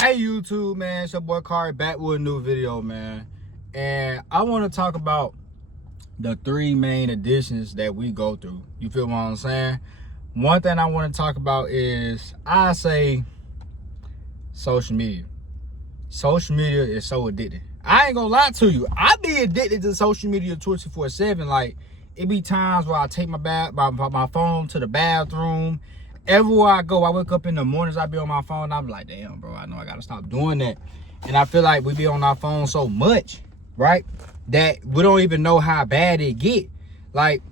Hey YouTube, man, it's your boy Kari back with a new video, man. And I want to talk about the three main addictions that we go through. You feel what I'm saying? One thing I want to talk about is, I say, social media. Social media is so addictive. I ain't gonna lie to you. I be addicted to social media 24/7. Like, it be times where I take my phone to the bathroom. Everywhere I go, I wake up in the mornings, I be on my phone. I'm like, damn, bro, I know I gotta stop doing that. And I feel like we be on our phone so much, right, that we don't even know how bad it get. Like,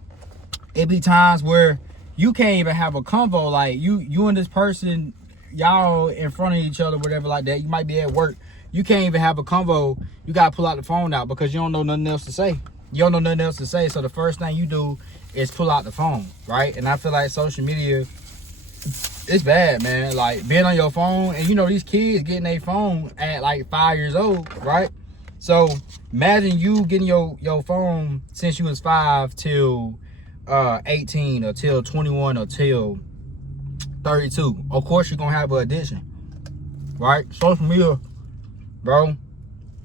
it be times where you can't even have a convo. Like, you and this person, y'all in front of each other, whatever like that. You might be at work. You can't even have a convo. You gotta pull out the phone out because you don't know nothing else to say. You don't know nothing else to say. So the first thing you do is pull out the phone, right? And I feel like social media, it's bad, man. Like, being on your phone, and you know these kids getting their phone at like 5 years old, right? So imagine you getting your phone since you was 5 till 18 or till 21 or till 32. Of course you're gonna have an addiction, right? Social media, bro,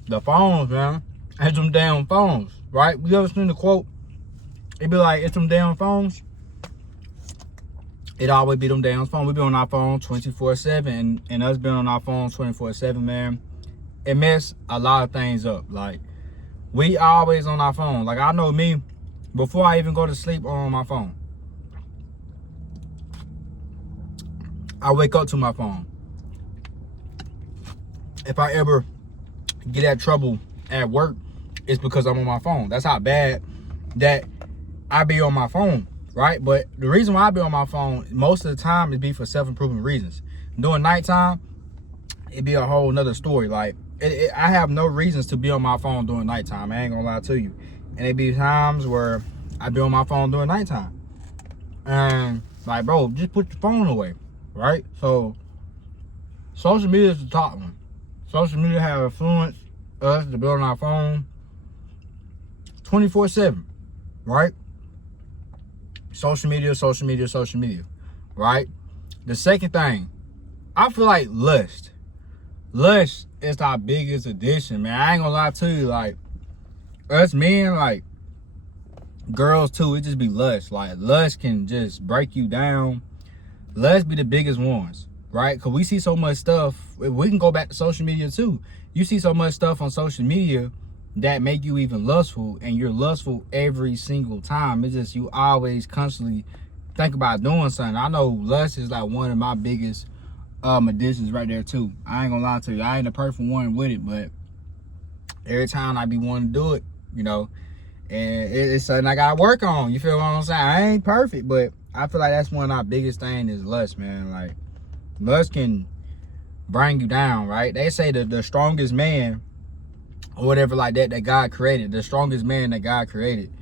the phones, man, it's them damn phones, right? You ever seen the quote? It be like, it's them damn phones. It always be them damn phones. We be on our phone 24/7, and us being on our phone 24/7, man, it mess a lot of things up. Like, we always on our phone. Like, I know me, before I even go to sleep on my phone, I wake up to my phone. If I ever get at trouble at work, it's because I'm on my phone. That's how bad that I be on my phone, right? But the reason why I be on my phone most of the time is be for self-improvement reasons. During nighttime, it be a whole nother story. Like, I have no reasons to be on my phone during nighttime. I ain't gonna lie to you. And it be times where I be on my phone during nighttime. And like, bro, just put your phone away, right? So social media is the top one. Social media have influenced us to be on our phone 24/7, right? Social media, social media, social media, right? The second thing, I feel like lust. Lust is our biggest addiction, man. I ain't gonna lie to you. Like, us men, like, girls too, it just be lust. Like, lust can just break you down. Lust be the biggest ones, right? Because we see so much stuff. We can go back to social media too. You see so much stuff on social media that make you even lustful, and you're lustful every single time. It's just, you always constantly think about doing something. I know lust is like one of my biggest addictions right there too. I ain't gonna lie to you. I ain't the perfect one with it, but every time I be wanting to do it, you know, and it's something I gotta work on. You feel what I'm saying? I ain't perfect, but I feel like that's one of our biggest things is lust, man. Like, lust can bring you down, right? They say that the strongest man, or whatever like that God created, the strongest man that God created,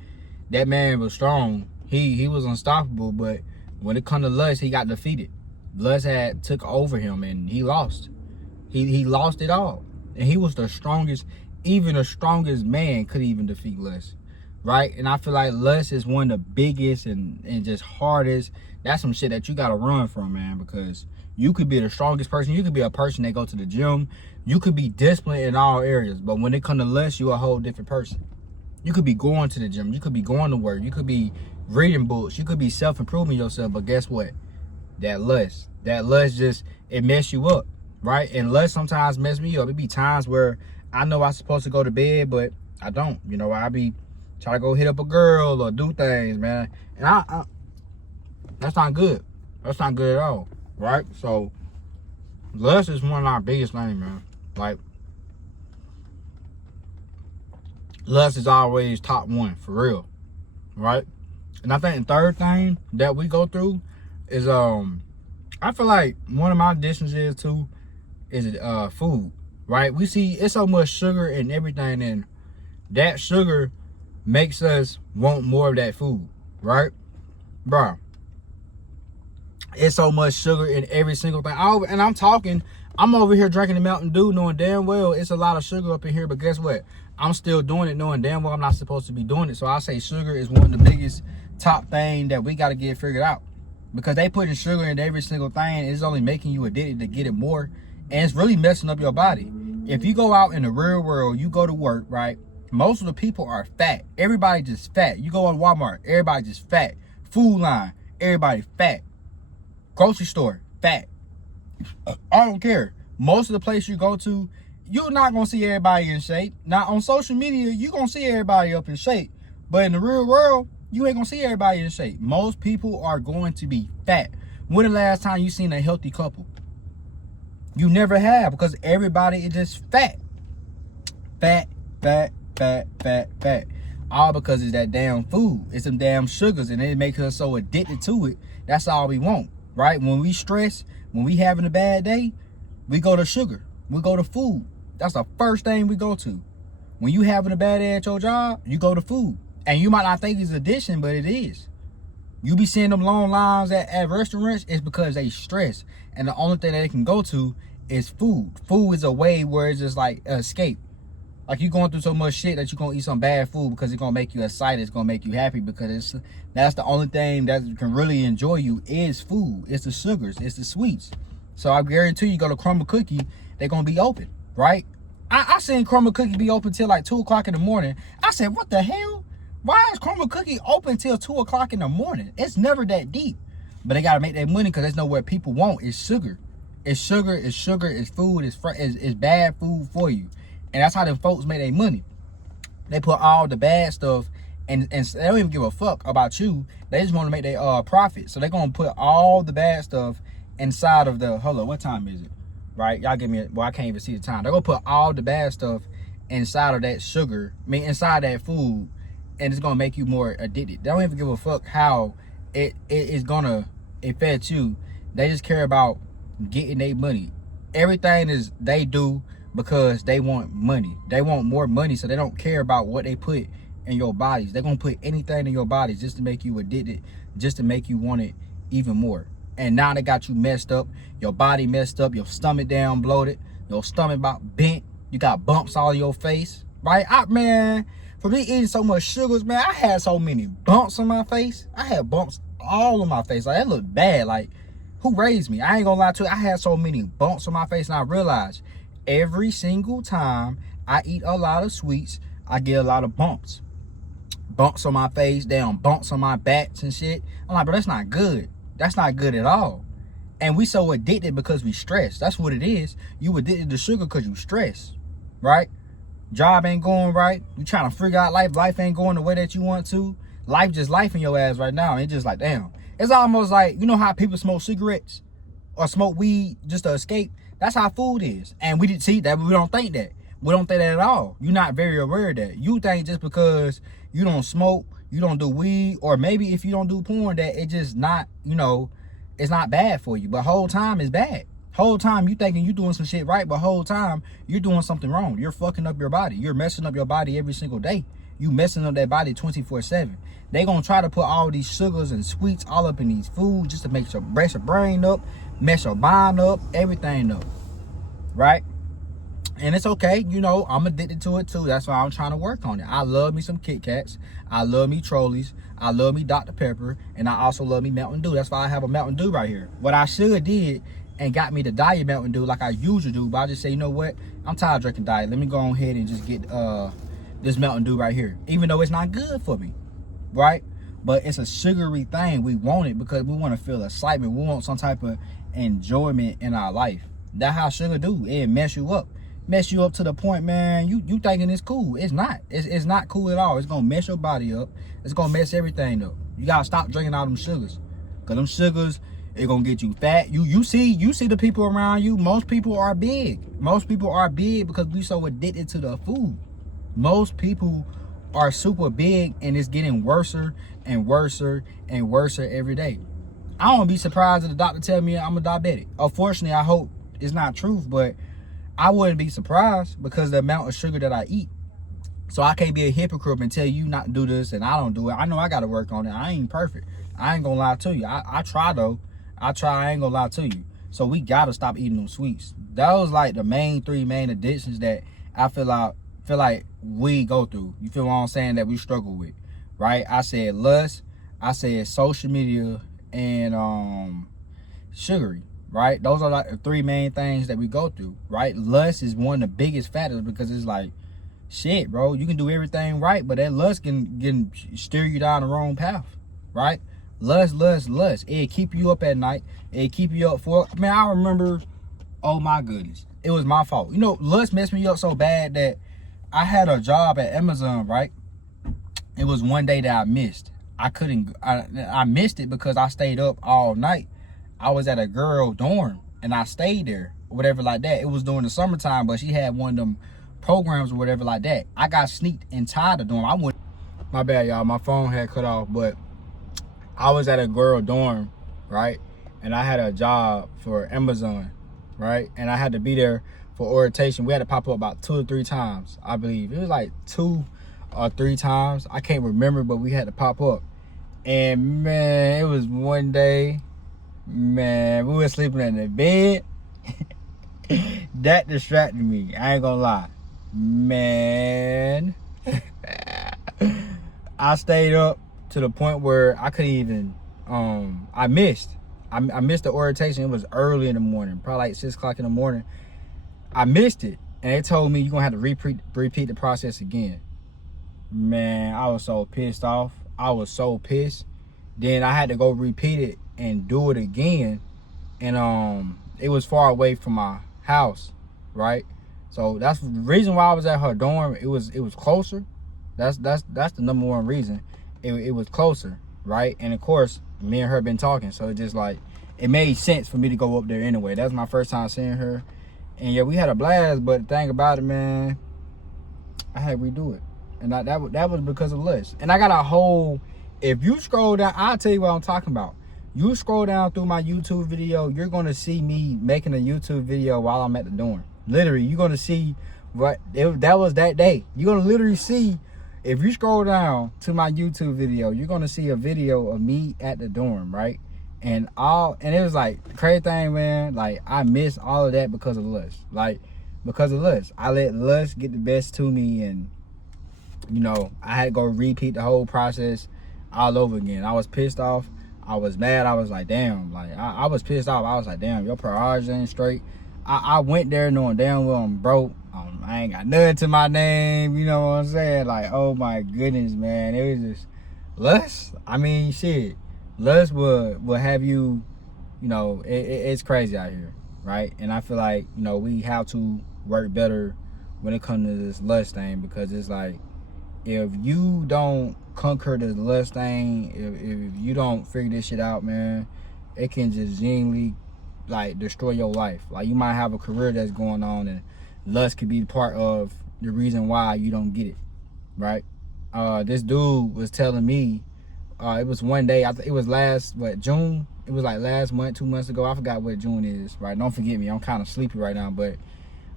that man was strong. He was unstoppable, but when it come to lust, he got defeated. Lust had took over him, and he lost. He lost it all. And he was the strongest. Even the strongest man could even defeat lust, right? And I feel like lust is one of the biggest and just hardest. That's some shit that you gotta run from, man, because you could be the strongest person. You could be a person that go to the gym. You could be disciplined in all areas, but when it comes to lust, you're a whole different person. You could be going to the gym. You could be going to work. You could be reading books. You could be self-improving yourself, but guess what? That lust just, it mess you up, right? And lust sometimes mess me up. It be times where I know I'm supposed to go to bed, but I don't. You know, I be trying to go hit up a girl or do things, man. And I that's not good. That's not good at all, right? So lust is one of our biggest things, man. Like, lust is always top one, for real, right? And I think the third thing that we go through is I feel like one of my addictions is too is food, right? We see it's so much sugar in everything, and that sugar makes us want more of that food, right, bro? It's so much sugar in every single thing. And I'm over here drinking the Mountain Dew knowing damn well it's a lot of sugar up in here, but guess what? I'm still doing it knowing damn well I'm not supposed to be doing it. So I say sugar is one of the biggest top thing that we got to get figured out, because they putting sugar in every single thing. It's only making you addicted to get it more And it's really messing up your body. If you go out in the real world, you go to work, right? Most of the people are fat. Everybody just fat. You go on Walmart, everybody just fat. Food line, everybody fat. Grocery store, fat. I don't care. Most of the place you go to, you're not going to see everybody in shape. Now, on social media, you're going to see everybody up in shape. But in the real world, you ain't going to see everybody in shape. Most people are going to be fat. When the last time you seen a healthy couple? You never have, because everybody is just fat. Fat, fat, fat, fat, fat. All because it's that damn food. It's some damn sugars, and it makes us so addicted to it. That's all we want, right? When we stress, when we having a bad day, we go to sugar. We go to food. That's the first thing we go to. When you having a bad day at your job, you go to food. And you might not think it's addiction, but it is. You be seeing them long lines at restaurants, it's because they stress. And the only thing that they can go to is food. Food is a way where it's just like an escape. Like you going through so much shit that you're going to eat some bad food because it's going to make you excited. It's going to make you happy because that's the only thing that can really enjoy you is food. It's the sugars. It's the sweets. So I guarantee you go to Crumbl Cookie, they're going to be open, right? I seen Crumbl Cookie be open till like 2 o'clock in the morning. I said, what the hell? Why is Crumbl Cookie open till 2 o'clock in the morning? It's never that deep. But they got to make that money because that's know what people want. It's sugar. It's sugar. It's sugar. It's food. It's bad food for you. And that's how them folks make their money. They put all the bad stuff and they don't even give a fuck about you. They just want to make their profit. So they're going to put all the bad stuff inside of the, hold up, what time is it? Right? Y'all give me, well, I can't even see the time. They're going to put all the bad stuff inside of that sugar, inside that food, and it's going to make you more addicted. They don't even give a fuck how it is going to affect you. They just care about getting their money. Everything is they do because they want money. They want more money, so they don't care about what they put in your bodies. They're going to put anything in your bodies just to make you addicted, just to make you want it even more. And now they got you messed up, your body messed up, your stomach down bloated, your stomach about bent, you got bumps all in your face, right? Man, for me eating so much sugars, man, I had so many bumps on my face. I had bumps all on my face. Like, that looked bad. Like, who raised me? I ain't gonna lie to you. I had so many bumps on my face, and I realized every single time I eat a lot of sweets, I get a lot of bumps. Bumps on my face, damn bumps on my backs and shit. I'm like, bro, that's not good. That's not good at all. And we so addicted because we stress. That's what it is. You addicted to sugar because you stress, right? Job ain't going right. You trying to figure out life. Life ain't going the way that you want to. Life just life in your ass right now. And it's just like, damn. It's almost like, you know how people smoke cigarettes or smoke weed just to escape? That's how food is. And we didn't see that. We don't think that. We don't think that at all. You're not very aware of that. You think just because you don't smoke, you don't do weed, or maybe if you don't do porn, that it just not, you know, it's not bad for you. But whole time is bad. Whole time you thinking you doing some shit right, but whole time you're doing something wrong. You're fucking up your body. You're messing up your body every single day. You messing up that body 24/7. They gonna try to put all these sugars and sweets all up in these foods just to make your mess your brain up, mess your mind up, everything up, right? And it's okay, you know, I'm addicted to it too. That's why I'm trying to work on it. I love me some Kit Kats. I love me Trolleys. I love me Dr. Pepper. And I also love me Mountain Dew. That's why I have a Mountain Dew right here. What I should did and got me the Diet Mountain Dew like I usually do, but I just say, you know what? I'm tired of drinking Diet. Let me go on ahead and just get this Mountain Dew right here. Even though it's not good for me, right? But it's a sugary thing. We want it because we want to feel excitement. We want some type of enjoyment in our life. That's how sugar do. It mess you up. Mess you up to the point, man, you thinking it's cool. It's not. It's not cool at all. It's gonna mess your body up. It's gonna mess everything up. You gotta stop drinking all them sugars, cause them sugars, it gonna get you fat. You see the people around you. Most people are big. Most people are big because we so addicted to the food. Most people are super big, and it's getting worser and worser and worser every day. I won't be surprised if the doctor tell me I'm a diabetic. Unfortunately, I hope it's not truth, but I wouldn't be surprised because of the amount of sugar that I eat. So I can't be a hypocrite and tell you not to do this and I don't do it. I know I got to work on it. I ain't perfect. I ain't going to lie to you. I try though. I ain't going to lie to you. So we got to stop eating them sweets. Those like the three main addictions that I feel like we go through. You feel what I'm saying? That we struggle with, right? I said lust. I said social media and sugary. right? Those are like the three main things that we go through, right? Lust is one of the biggest factors because it's like, shit, bro, you can do everything right, but that lust can steer you down the wrong path, right? Lust. It keep you up at night. It keep you up for, man, I remember, oh my goodness, it was my fault. You know, lust messed me up so bad that I had a job at Amazon, right? It was one day that I missed. I missed it because I stayed up all night. I was at a girl dorm and I stayed there, or whatever like that. It was during the summertime, but she had one of them programs or whatever like that. I got sneaked inside the dorm. I went, my bad, y'all, my phone had cut off, but I was at a girl dorm, right? And I had a job for Amazon, right? And I had to be there for orientation. We had to pop up about 2 or 3 times, I believe. It was like 2 or 3 times. I can't remember, but we had to pop up. And man, it was one day, man, we were sleeping in the bed. That distracted me. I ain't gonna lie. Man. I stayed up to the point where I couldn't even, I missed the orientation. It was early in the morning, probably like 6 o'clock in the morning. I missed it. And they told me you're gonna have to repeat the process again. Man, I was so pissed off. I was so pissed. Then I had to go repeat it and do it again. And it was far away from my house, right? So that's the reason why I was at her dorm. It was closer. That's the number one reason. It was closer, right? And of course, me and her been talking, so it just like, it made sense for me to go up there anyway. That's my first time seeing her. And yeah, we had a blast, but the thing about it, man, I had to redo it. And that was because of lust. And I got a whole, if you scroll down, I'll tell you what I'm talking about. You scroll down through my YouTube video, you're going to see me making a YouTube video while I'm at the dorm. Literally, you're going to see that was that day. You're going to literally see, if you scroll down to my YouTube video, you're going to see a video of me at the dorm, right? And it was like, the crazy thing, man, like, I missed all of that because of lust. Like, because of lust. I let lust get the best to me, and you know, I had to go repeat the whole process all over again. I was pissed off. I was mad. I was like, damn. Like, I was pissed off. I was like, damn, your priorities ain't straight. I went there knowing damn well I'm broke. I ain't got nothing to my name. You know what I'm saying? Like, oh my goodness, man. It was just lust. I mean, shit. Lust will have you, you know, it's crazy out here, right? And I feel like, you know, we have to work better when it comes to this lust thing, because it's like, if you don't conquer this lust thing, if you don't figure this shit out, man, it can just genuinely like destroy your life. Like, you might have a career that's going on, and lust could be part of the reason why you don't get it, right? This dude was telling me, it was one day, it was June? It was like last month, 2 months ago. I forgot what June is, right? Don't forget me, I'm kind of sleepy right now, but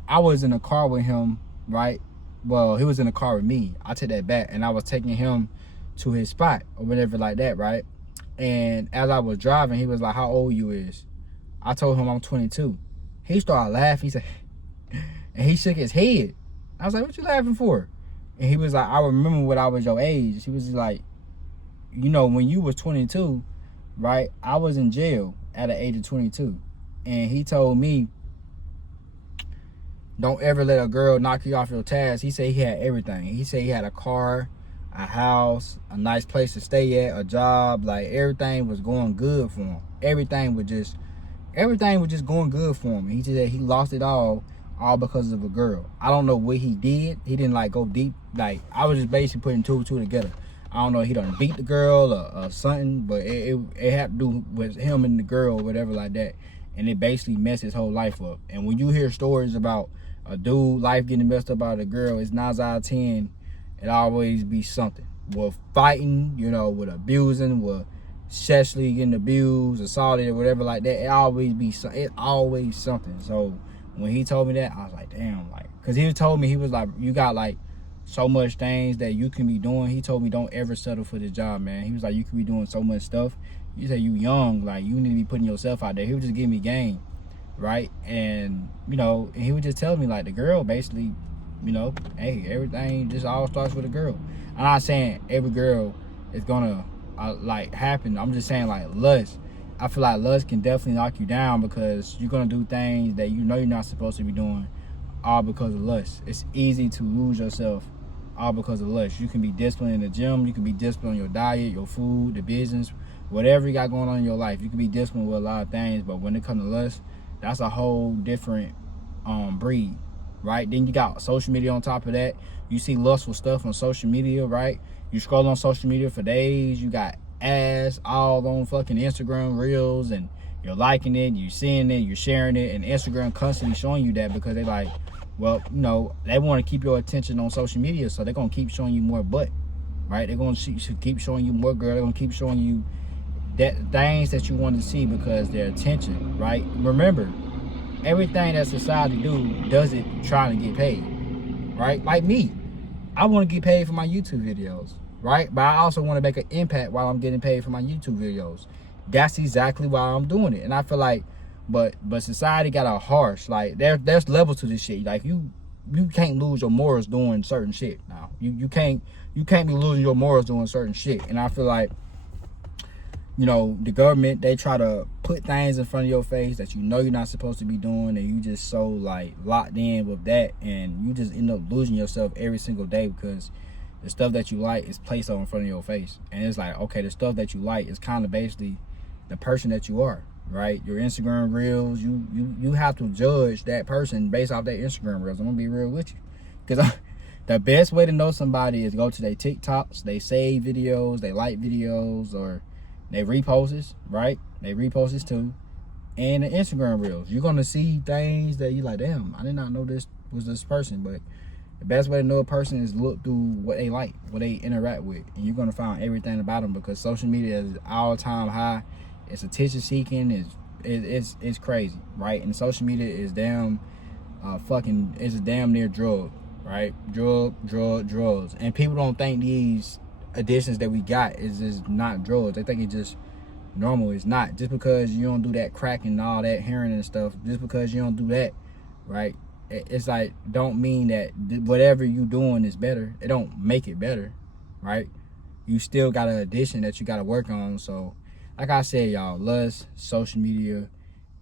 I was in a car with him, right? Well, he was in the car with me. I take that back. And I was taking him to his spot or whatever like that, right? And as I was driving, he was like, how old you is? I told him I'm 22. He started laughing. He said, and he shook his head. I was like, what you laughing for? And he was like, I remember when I was your age. He was like, you know, when you was 22, right? I was in jail at the age of 22. And he told me, don't ever let a girl knock you off your task. He said he had everything. He said he had a car, a house, a nice place to stay at, a job. Like, everything was going good for him. Everything was just going good for him. He said he lost it all because of a girl. I don't know what he did. He didn't like go deep. Like, I was just basically putting 2 and 2 together. I don't know if he done beat the girl or something, but it had to do with him and the girl or whatever like that. And it basically messed his whole life up. And when you hear stories about a dude life getting messed up by a girl, it's 9 out of 10, it always be something. With fighting, you know, with abusing, with sexually getting abused, assaulted, or whatever like that. It always something. So when he told me that, I was like, damn, like, because he told me, he was like, you got like so much things that you can be doing. He told me, don't ever settle for this job, man. He was like, you can be doing so much stuff. You say you young, like, you need to be putting yourself out there. He would just give me game, right? And, you know, and he would just tell me, like, the girl basically, you know, hey, everything just all starts with a girl. I'm not saying every girl is gonna like happen. I'm just saying, like, lust, I feel like lust can definitely knock you down because you're gonna do things that you know you're not supposed to be doing, all because of lust. It's easy to lose yourself all because of lust. You can be disciplined in the gym, you can be disciplined on your diet, your food, the business, whatever you got going on in your life. You can be disciplined with a lot of things, but when it comes to lust, that's a whole different breed, right? Then you got social media on top of that. You see lustful stuff on social media, right? You scroll on social media for days, you got ass all on fucking Instagram reels, and you're liking it, you're seeing it, you're sharing it, and Instagram constantly showing you that because they like, well, you know, they want to keep your attention on social media, so they're gonna keep showing you more butt, right? They're gonna keep showing you more girl. They're gonna keep showing you that things that you want to see because their attention, right? Remember, everything that society does it trying to get paid, right? Like me, I want to get paid for my YouTube videos, right? But I also want to make an impact while I'm getting paid for my YouTube videos. That's exactly why I'm doing it. And I feel like, but society got a harsh, like there's levels to this shit. Like you can't lose your morals doing certain shit now. You can't be losing your morals doing certain shit. And I feel like, you know, the government, they try to put things in front of your face that you know you're not supposed to be doing, and you just so like locked in with that, and you just end up losing yourself every single day because the stuff that you like is placed on in front of your face. And it's like, okay, the stuff that you like is kind of basically the person that you are, right? Your Instagram reels, you have to judge that person based off their Instagram reels. I'm gonna be real with you, because the best way to know somebody is go to their TikToks, they save videos, they like videos, or they reposts, right? They reposts too. And the Instagram reels. You're gonna see things that you're like, damn, I did not know this was this person. But the best way to know a person is look through what they like, what they interact with. And you're gonna find everything about them because social media is all-time high. It's attention seeking, it's crazy, right? And social media is damn it's a damn near drug, right? Drugs. And people don't think these additions that we got is just not drugs. They think it's just normal. It's not. Just because you don't do that crack and all that heroin and stuff, just because you don't do that, right? It's like, don't mean that whatever you doing is better. It don't make it better, right? You still got an addition that you got to work on. So like I said, y'all, lust, social media,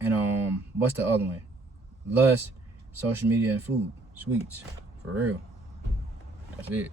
and what's the other one? Lust, social media, and food, sweets, for real. That's it.